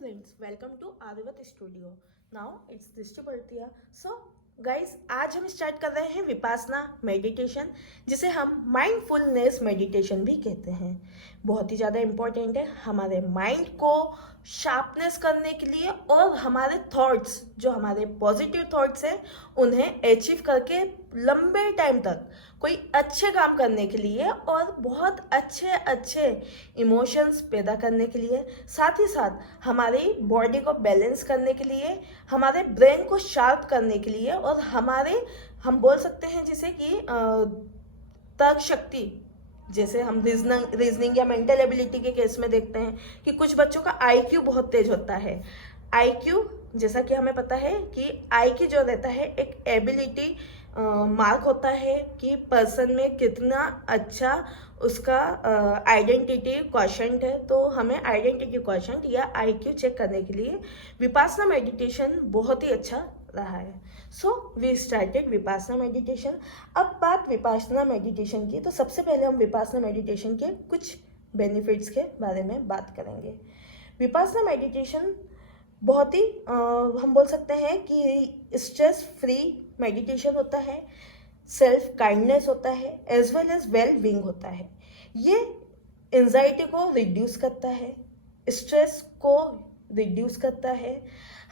friends, welcome to Adivat Studio. Now it's Drishti Bhartiya. So guys, आज हम start कर रहे हैं विपासना मेडिटेशन, जिसे हम माइंडफुलनेस मेडिटेशन भी कहते हैं। बहुत ही ज़्यादा इम्पोर्टेंट है हमारे माइंड को शार्पनेस करने के लिए और हमारे थॉट्स, जो हमारे पॉजिटिव थॉट्स हैं, उन्हें अचीव करके लंबे टाइम तक कोई अच्छे काम करने के लिए और बहुत अच्छे अच्छे इमोशंस पैदा करने के लिए, साथ ही साथ हमारी बॉडी को बैलेंस करने के लिए, हमारे ब्रेन को शार्प करने के लिए और हमारे, हम बोल सकते हैं जिसे कि तर्क शक्ति, जैसे हम रीजनिंग या मेंटल एबिलिटी के केस में देखते हैं कि कुछ बच्चों का आईक्यू बहुत तेज होता है। आईक्यू, जैसा कि हमें पता है कि आईक्यू जो रहता है एक एबिलिटी मार्क होता है कि पर्सन में कितना अच्छा उसका आइडेंटिटी क्वेश्चंट है। तो हमें आइडेंटिटी क्वेश्चंट या आईक्यू चेक करने के लिए विपासना मेडिटेशन बहुत ही अच्छा रहा है। So we started Vipassana meditation. अब बात विपासना मेडिटेशन की, तो सबसे पहले हम विपासना मेडिटेशन के कुछ बेनिफिट्स के बारे में बात करेंगे। विपासना मेडिटेशन बहुत ही हम बोल सकते हैं कि स्ट्रेस फ्री मेडिटेशन होता है, सेल्फ काइंडनेस होता है, as well as well being होता है। ये एंजाइटी को रिड्यूस करता है, स्ट्रेस को रिड्यूस करता है,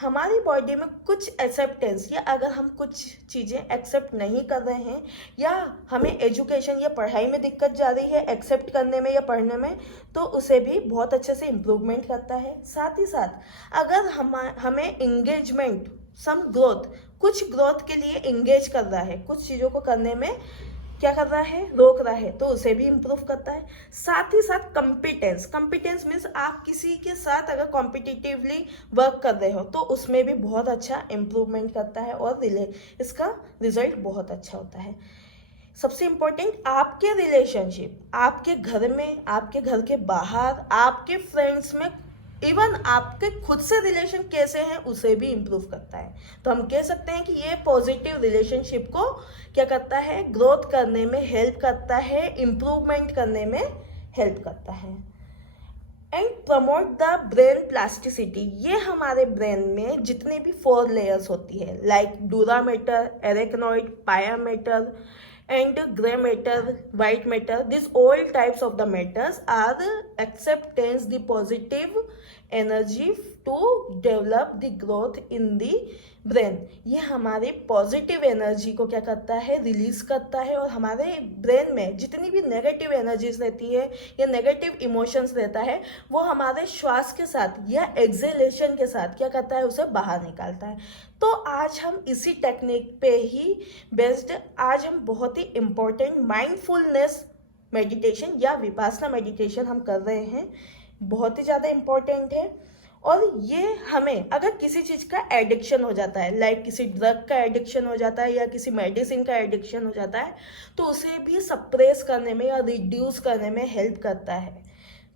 हमारी बॉडी में कुछ एक्सेप्टेंस, या अगर हम कुछ चीज़ें एक्सेप्ट नहीं कर रहे हैं या हमें एजुकेशन या पढ़ाई में दिक्कत जा रही है एक्सेप्ट करने में या पढ़ने में, तो उसे भी बहुत अच्छे से इम्प्रूवमेंट करता है। साथ ही साथ अगर हमें इंगेजमेंट, सम ग्रोथ, कुछ ग्रोथ के लिए इंगेज कर रहा है, कुछ चीज़ों को करने में क्या कर रहा है, रोक रहा है, तो उसे भी इम्प्रूव करता है। साथ ही साथ कंपिटेंस मीन्स आप किसी के साथ अगर कॉम्पिटिटिवली वर्क कर रहे हो तो उसमें भी बहुत अच्छा इम्प्रूवमेंट करता है और इसका रिजल्ट बहुत अच्छा होता है। सबसे इम्पोर्टेंट, आपके रिलेशनशिप, आपके घर में, आपके घर के बाहर, आपके फ्रेंड्स में, इवन आपके खुद से रिलेशन कैसे हैं उसे भी इम्प्रूव करता है। तो हम कह सकते हैं कि ये पॉजिटिव रिलेशनशिप को क्या करता है, ग्रोथ करने में हेल्प करता है, इम्प्रूवमेंट करने में हेल्प करता है। And promote the brain plasticity. ये हमारे ब्रेन में जितनी भी 4 लेयर्स होती है, लाइक डूरा मैटर, एरेक्नॉइड, पाया matter and gray matter, white matter, these all types of the matters are acceptance the positive energy to develop the growth in the brain. ये हमारे पॉजिटिव एनर्जी को क्या करता है, रिलीज करता है, और हमारे ब्रेन में जितनी भी नेगेटिव एनर्जीज रहती है या नेगेटिव इमोशंस रहता है, वो हमारे श्वास के साथ या एक्सेलेशन के साथ क्या करता है, उसे बाहर निकालता है। तो आज हम इसी टेक्निक पे ही बेस्ड, आज हम बहुत ही इम्पोर्टेंट माइंडफुलनेस मेडिटेशन या विपासना मेडिटेशन हम कर रहे हैं। बहुत ही ज़्यादा इम्पोर्टेंट है। और ये हमें अगर किसी चीज़ का एडिक्शन हो जाता है, लाइक किसी ड्रग का एडिक्शन हो जाता है या किसी मेडिसिन का एडिक्शन हो जाता है, तो उसे भी सप्रेस करने में या रिड्यूस करने में हेल्प करता है।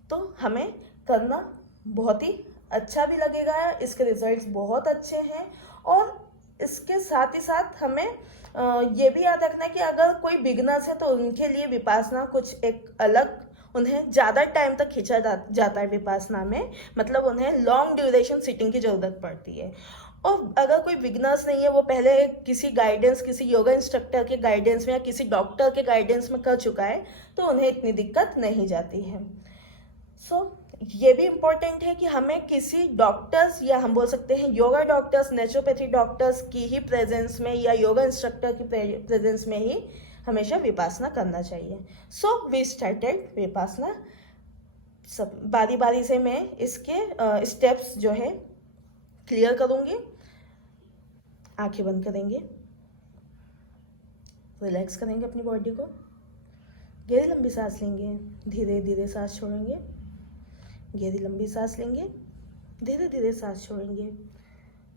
तो हमें करना बहुत ही अच्छा भी लगेगा, इसके रिजल्ट्स बहुत अच्छे हैं। और इसके साथ ही साथ हमें ये भी याद रखना है कि अगर कोई बिगनर्स है तो उनके लिए विपासना कुछ एक अलग, उन्हें ज़्यादा टाइम तक खींचा जाता है विपासना में, मतलब उन्हें लॉन्ग ड्यूरेशन सिटिंग की ज़रूरत पड़ती है। और अगर कोई बिगनर्स नहीं है, वो पहले किसी गाइडेंस, किसी योगा इंस्ट्रक्टर के गाइडेंस में या किसी डॉक्टर के गाइडेंस में कर चुका है, तो उन्हें इतनी दिक्कत नहीं जाती है। सो ये भी इम्पोर्टेंट है कि हमें किसी डॉक्टर्स, या हम बोल सकते हैं योगा डॉक्टर्स, नेचुरोपैथी डॉक्टर्स की ही प्रेजेंस में या योगा इंस्ट्रक्टर की प्रेजेंस में ही हमेशा विपासना करना चाहिए। So we started Vipassana. सब बारी बारी से मैं इसके स्टेप्स जो है क्लियर करूँगी। आंखें बंद करेंगे, रिलैक्स करेंगे अपनी बॉडी को, गहरी लंबी सांस लेंगे, धीरे धीरे सांस छोड़ेंगे, गहरी लंबी सांस लेंगे, धीरे धीरे सांस छोड़ेंगे।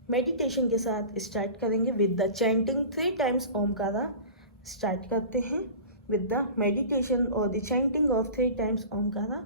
मेडिटेशन के साथ स्टार्ट करेंगे with the chanting 3 times Omkara. Start करते हैं विद द मेडिटेशन और the chanting of 3 times Omkara.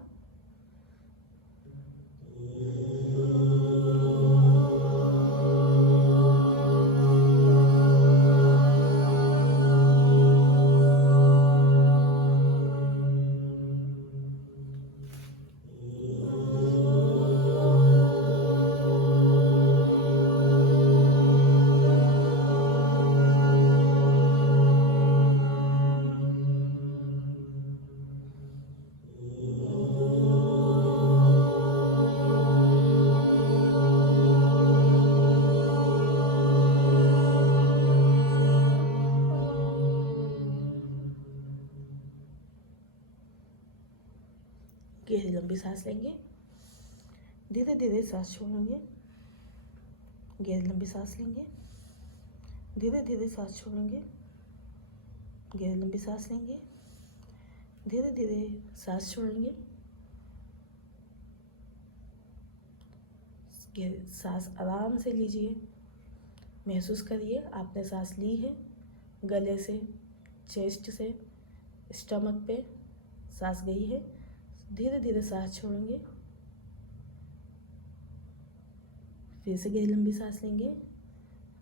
गहरी लंबी सांस लेंगे, धीरे धीरे सांस छोड़ेंगे, गहरी लंबी सांस लेंगे, धीरे धीरे सांस छोड़ेंगे, गहरी लंबी सांस लेंगे, धीरे धीरे सांस छोड़ेंगे, सांस आराम से लीजिए। महसूस करिए आपने सांस ली है, गले से, चेस्ट से, स्टमक पे सांस गई है। धीरे धीरे सांस छोड़ेंगे, फिर से गहरी लंबी सांस लेंगे।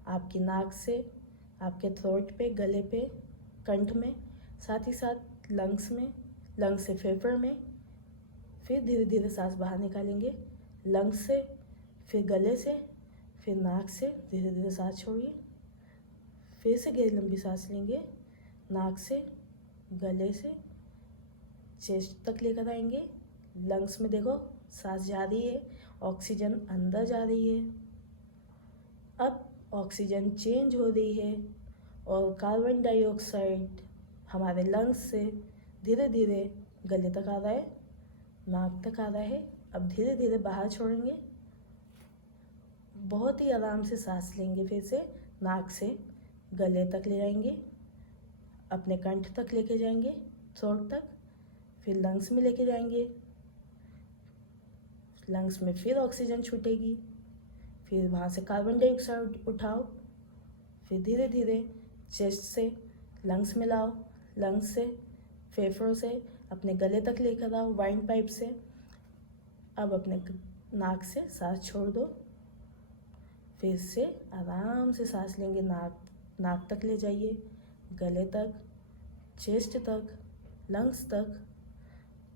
आपकी नाक से, आपके थ्रोट पे, गले पे, कंठ में, साथ ही साथ लंग्स में, लंग्स से फेफड़े में। फिर धीरे धीरे सांस बाहर निकालेंगे, लंग्स से, फिर गले से, फिर नाक से। धीरे धीरे सांस छोड़िए, फिर से गहरी लंबी सांस लेंगे, नाक से, गले से, चेस्ट तक लेकर आएंगे। लंग्स में देखो सांस जा रही है, ऑक्सीजन अंदर जा रही है। अब ऑक्सीजन चेंज हो रही है और कार्बन डाइऑक्साइड हमारे लंग्स से धीरे धीरे गले तक आ रहा है, नाक तक आ रहा है। अब धीरे धीरे बाहर छोड़ेंगे, बहुत ही आराम से सांस लेंगे। फिर से नाक से गले तक ले जाएंगे, अपने कंठ तक लेके जाएंगे, थ्रोट तक, फिर लंग्स में लेके जाएंगे। लंग्स में फिर ऑक्सीजन छूटेगी, फिर वहाँ से कार्बन डाइऑक्साइड उठाओ, फिर धीरे धीरे चेस्ट से लंग्स में लाओ, लंग्स से, फेफड़ों से अपने गले तक लेकर आओ वाइन पाइप से। अब अपने नाक से सांस छोड़ दो, फिर से आराम से सांस लेंगे, नाक तक ले जाइए, गले तक, चेस्ट तक, लंग्स तक।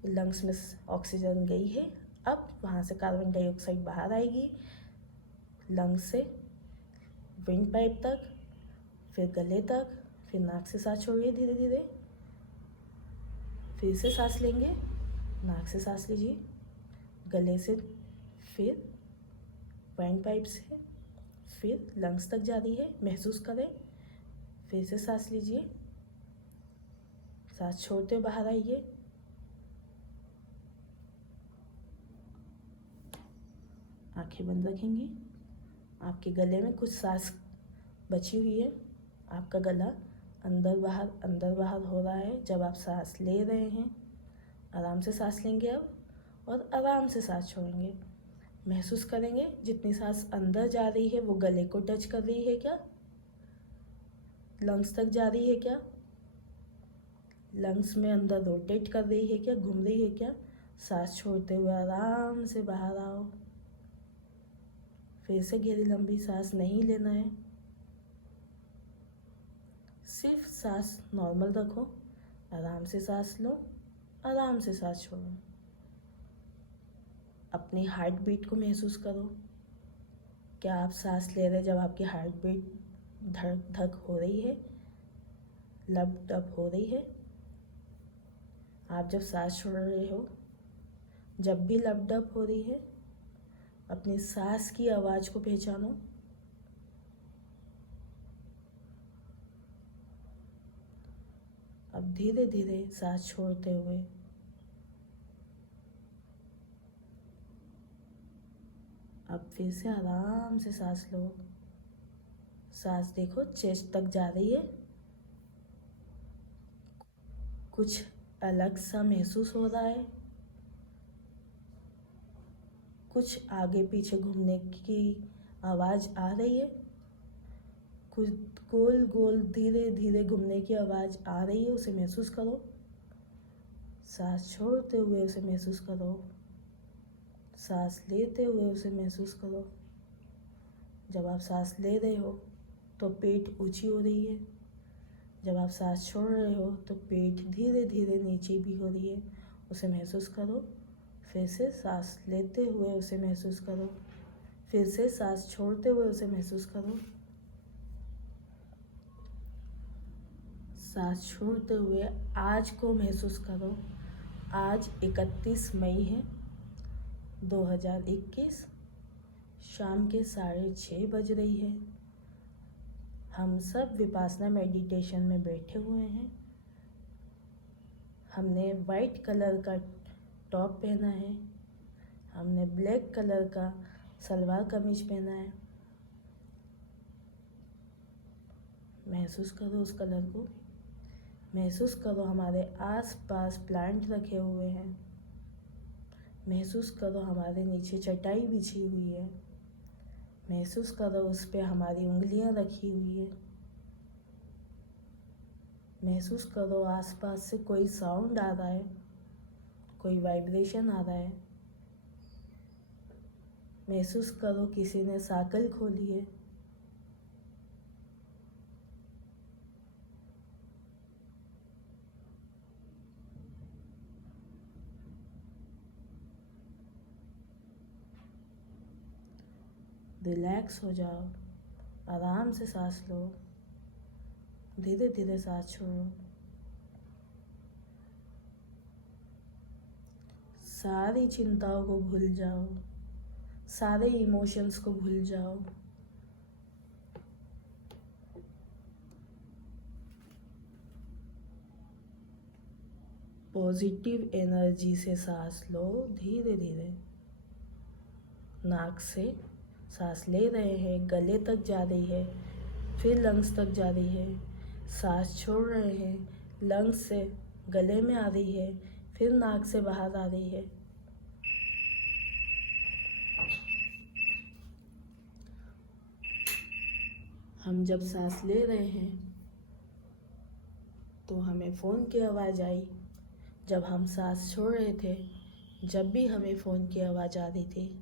लंग्स में ऑक्सीजन गई है, अब वहाँ से कार्बन डाइऑक्साइड बाहर आएगी, लंग्स से विंड पाइप तक, फिर गले तक, फिर नाक से सांस छोड़िए धीरे धीरे। फिर से सांस लेंगे, नाक से सांस लीजिए, गले से, फिर विंड पाइप से, फिर लंग्स तक जा रही है, महसूस करें। फिर से सांस लीजिए, सांस छोड़ते हुए बाहर आइए। आंखें बंद रखेंगे। आपके गले में कुछ सांस बची हुई है, आपका गला अंदर बाहर हो रहा है। जब आप सांस ले रहे हैं, आराम से सांस लेंगे अब, और आराम से सांस छोड़ेंगे। महसूस करेंगे जितनी सांस अंदर जा रही है वो गले को टच कर रही है क्या, लंग्स तक जा रही है क्या, लंग्स में अंदर रोटेट कर रही है क्या, घूम रही है क्या। सांस छोड़ते हुए आराम से बाहर आओ। फिर से गहरी लंबी सांस नहीं लेना है, सिर्फ सांस नॉर्मल रखो, आराम से सांस लो, आराम से सांस छोड़ो। अपनी हार्ट बीट को महसूस करो। क्या आप सांस ले रहे जब आपकी हार्ट बीट धक धक हो रही है, लब डब हो रही है। आप जब सांस छोड़ रहे हो, जब भी लब डब हो रही है, अपनी सांस की आवाज़ को पहचानो। अब धीरे धीरे सांस छोड़ते हुए अब फिर से आराम से सांस लो। सांस देखो चेस्ट तक जा रही है, कुछ अलग सा महसूस हो रहा है, कुछ आगे पीछे घूमने की आवाज़ आ रही है, कुछ गोल गोल धीरे धीरे घूमने की आवाज़ आ रही है, उसे महसूस करो। सांस छोड़ते हुए उसे महसूस करो, सांस लेते हुए उसे महसूस करो। जब आप सांस ले रहे हो तो पेट ऊंची हो रही है, जब आप सांस छोड़ रहे हो तो पेट धीरे धीरे नीचे भी हो रही है, उसे महसूस करो। फिर से सांस लेते हुए उसे महसूस करो, फिर से सांस छोड़ते हुए उसे महसूस करो। सांस छोड़ते हुए आज को महसूस करो। आज 31 मई है 2021, शाम के 6:30 बज रही है। हम सब विपासना मेडिटेशन में बैठे हुए हैं। हमने वाइट कलर का टॉप पहना है, हमने ब्लैक कलर का सलवार कमीज पहना है। महसूस करो उस कलर को, महसूस करो हमारे आसपास प्लांट रखे हुए हैं, महसूस करो हमारे नीचे चटाई बिछी हुई है, महसूस करो उस पे हमारी उंगलियां रखी हुई है, महसूस करो आसपास से कोई साउंड आ रहा है, कोई वाइब्रेशन आ रहा है। महसूस करो किसी ने साइकिल खोली है। रिलैक्स हो जाओ, आराम से सांस लो, धीरे धीरे सांस छोड़ो। सारी चिंताओं को भूल जाओ, सारे इमोशंस को भूल जाओ। पॉजिटिव एनर्जी से सांस लो धीरे धीरे। नाक से सांस ले रहे हैं, गले तक जा रही है, फिर लंग्स तक जा रही है। सांस छोड़ रहे हैं, लंग्स से गले में आ रही है, फिर नाक से बाहर आ रही है। हम जब सांस ले रहे हैं तो हमें फ़ोन की आवाज़ आई। जब हम सांस छोड़ रहे थे, जब भी हमें फ़ोन की आवाज़ आ रही थी।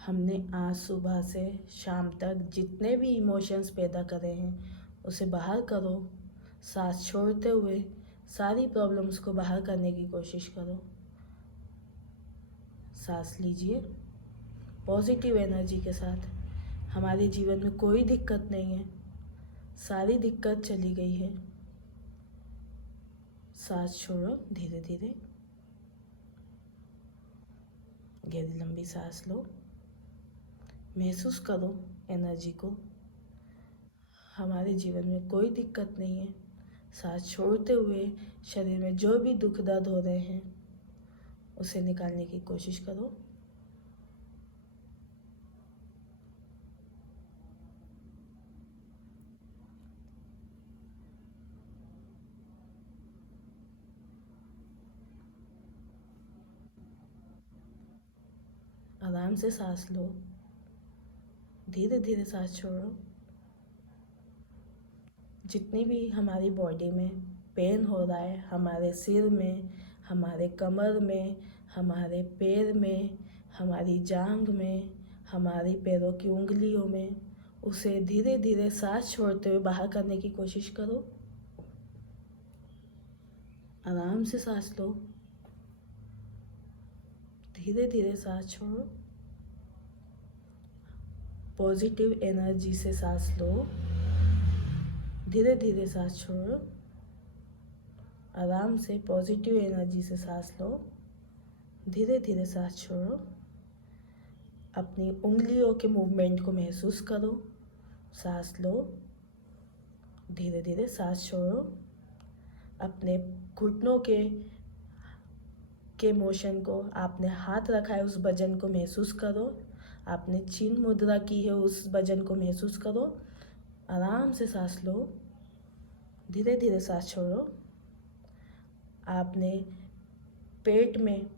हमने आज सुबह से शाम तक जितने भी इमोशंस पैदा करे हैं उसे बाहर करो। सांस छोड़ते हुए सारी प्रॉब्लम्स को बाहर करने की कोशिश करो। सांस लीजिए पॉजिटिव एनर्जी के साथ। हमारे जीवन में कोई दिक्कत नहीं है, सारी दिक्कत चली गई है। सांस छोड़ो धीरे धीरे, गहरी लंबी सांस लो, महसूस करो एनर्जी को। हमारे जीवन में कोई दिक्कत नहीं है। सांस छोड़ते हुए शरीर में जो भी दुख दर्द हो रहे हैं उसे निकालने की कोशिश करो। आराम से सांस लो, धीरे धीरे सांस छोड़ो। जितनी भी हमारी बॉडी में पेन हो रहा है, हमारे सिर में, हमारे कमर में, हमारे पैर में, हमारी जांघ में, हमारी पैरों की उंगलियों में, उसे धीरे धीरे सांस छोड़ते हुए बाहर करने की कोशिश करो। आराम से सांस लो, धीरे धीरे सांस छोड़ो। पॉजिटिव एनर्जी से सांस लो, धीरे धीरे सांस छोड़ो। आराम से पॉजिटिव एनर्जी से सांस लो, धीरे धीरे सांस छोड़ो। अपनी उंगलियों के मूवमेंट को महसूस करो। सांस लो, धीरे धीरे सांस छोड़ो। अपने घुटनों के मोशन को, आपने हाथ रखा है उस वजन को महसूस करो। आपने चिन्ह मुद्रा की है उस वजन को महसूस करो। आराम से सांस लो, धीरे धीरे सांस छोड़ो। आपने पेट में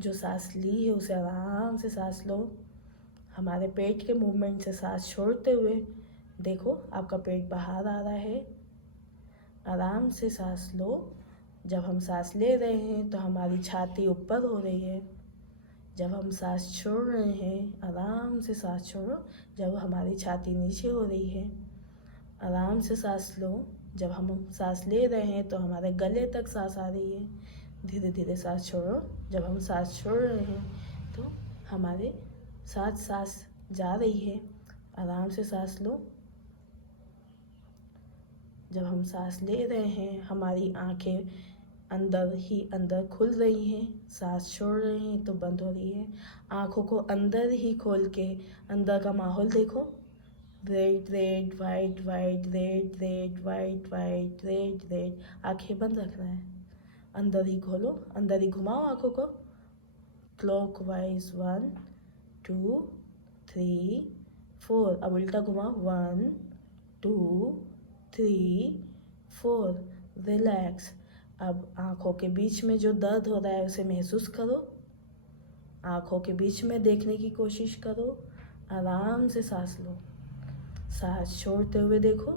जो सांस ली है उसे आराम से सांस लो। हमारे पेट के मूवमेंट से सांस छोड़ते हुए देखो आपका पेट बाहर आ रहा है। आराम से सांस लो। जब हम सांस ले रहे हैं तो हमारी छाती ऊपर हो रही है। जब हम सांस छोड़ रहे हैं, आराम से सांस छोड़ो। जब हमारी छाती नीचे हो रही है, आराम से सांस लो। जब हम सांस ले रहे हैं तो हमारे गले तक सांस आ रही है। धीरे धीरे सांस छोड़ो। जब हम सांस छोड़ रहे हैं तो हमारे साथ सांस जा रही है। आराम से सांस लो। जब हम सांस ले रहे हैं, हमारी आंखें अंदर ही अंदर खुल रही हैं। सांस छोड़ रहे हैं तो बंद हो रही है। आँखों को अंदर ही खोल के अंदर का माहौल देखो। Red red white white red red white white red red. आंखें बंद रखना है, अंदर ही खोलो, अंदर ही घुमाओ आंखों को क्लॉकवाइज 1 2 3 4। अब उल्टा घुमाओ 1 2 3 4। रिलैक्स। अब आंखों के बीच में जो दर्द हो रहा है उसे महसूस करो, आंखों के बीच में देखने की कोशिश करो, आराम से सांस लो, सांस छोड़ते हुए देखो,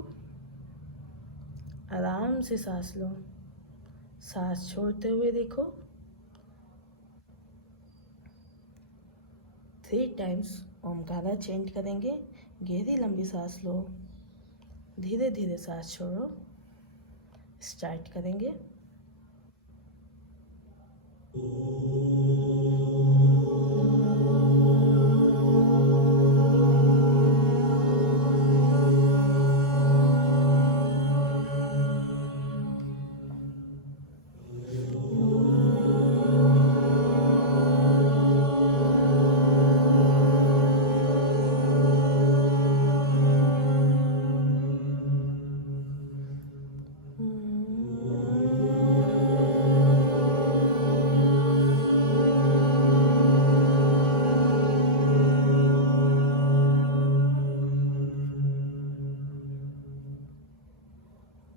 आराम से सांस लो, सांस छोड़ते हुए देखो। 3 टाइम्स ओमकारा चेंट करेंगे। गहरी लंबी सांस लो, धीरे धीरे सांस छोड़ो। स्टार्ट करेंगे।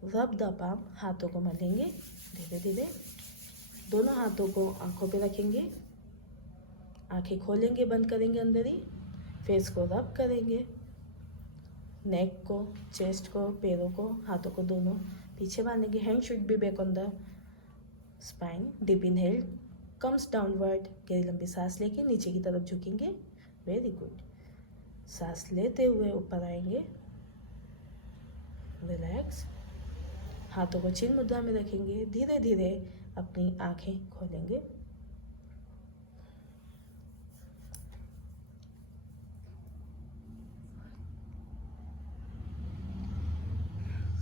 रब द पाम, हाथों को मलेंगे धीरे धीरे। दोनों हाथों को आंखों पे रखेंगे, आंखें खोलेंगे बंद करेंगे अंदर ही। फेस को रब करेंगे, नेक को, चेस्ट को, पैरों को, हाथों को दोनों पीछे बांधेंगे। Hand should be back on the spine. Deep inhale comes downward. गहरी लंबी सांस लेके नीचे की तरफ झुकेंगे। Very good. सांस लेते हुए ऊपर आएंगे। रिलैक्स। हाथों को चिन मुद्रा में रखेंगे। धीरे धीरे अपनी आंखें खोलेंगे।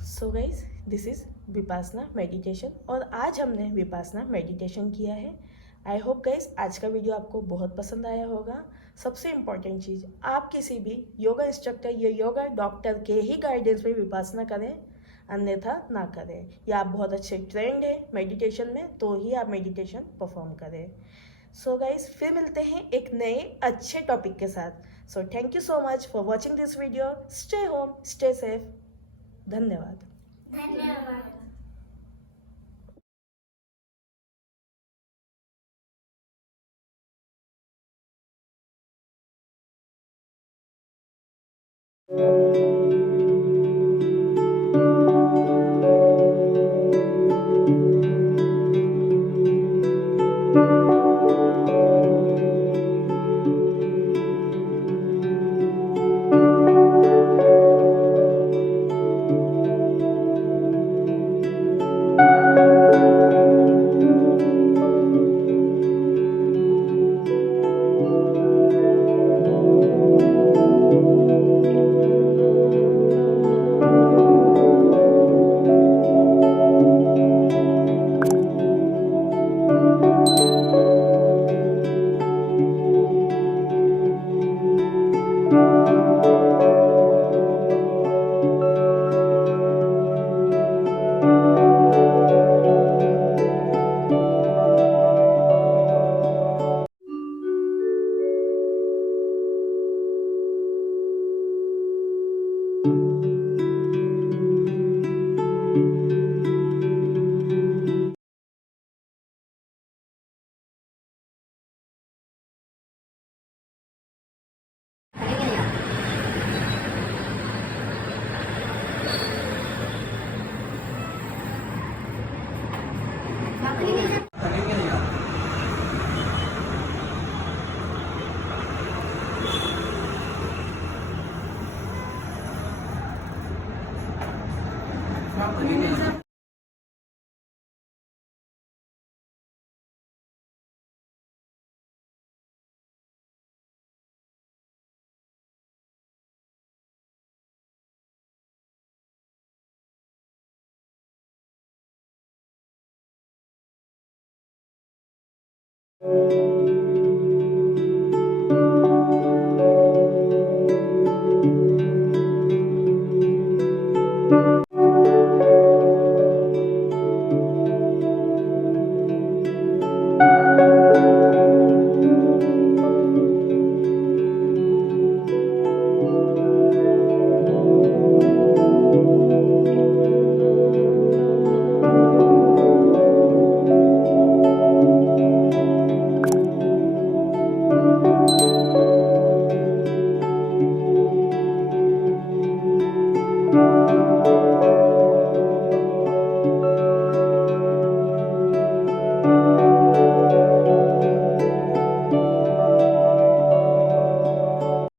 So guys, this is Vipassana meditation और आज हमने विपासना मेडिटेशन किया है। आई होप गाइज आज का वीडियो आपको बहुत पसंद आया होगा। सबसे इम्पॉर्टेंट चीज़, आप किसी भी योगा इंस्ट्रक्टर या योगा डॉक्टर के ही गाइडेंस में विपासना करें, अन्यथा ना करें। या आप बहुत अच्छे ट्रेंड है मेडिटेशन में तो ही आप मेडिटेशन परफॉर्म करें। सो गाइज, फिर मिलते हैं एक नए अच्छे टॉपिक के साथ। So thank you so much for watching this video. Stay home, stay safe. धन्यवाद। धन्यवाद।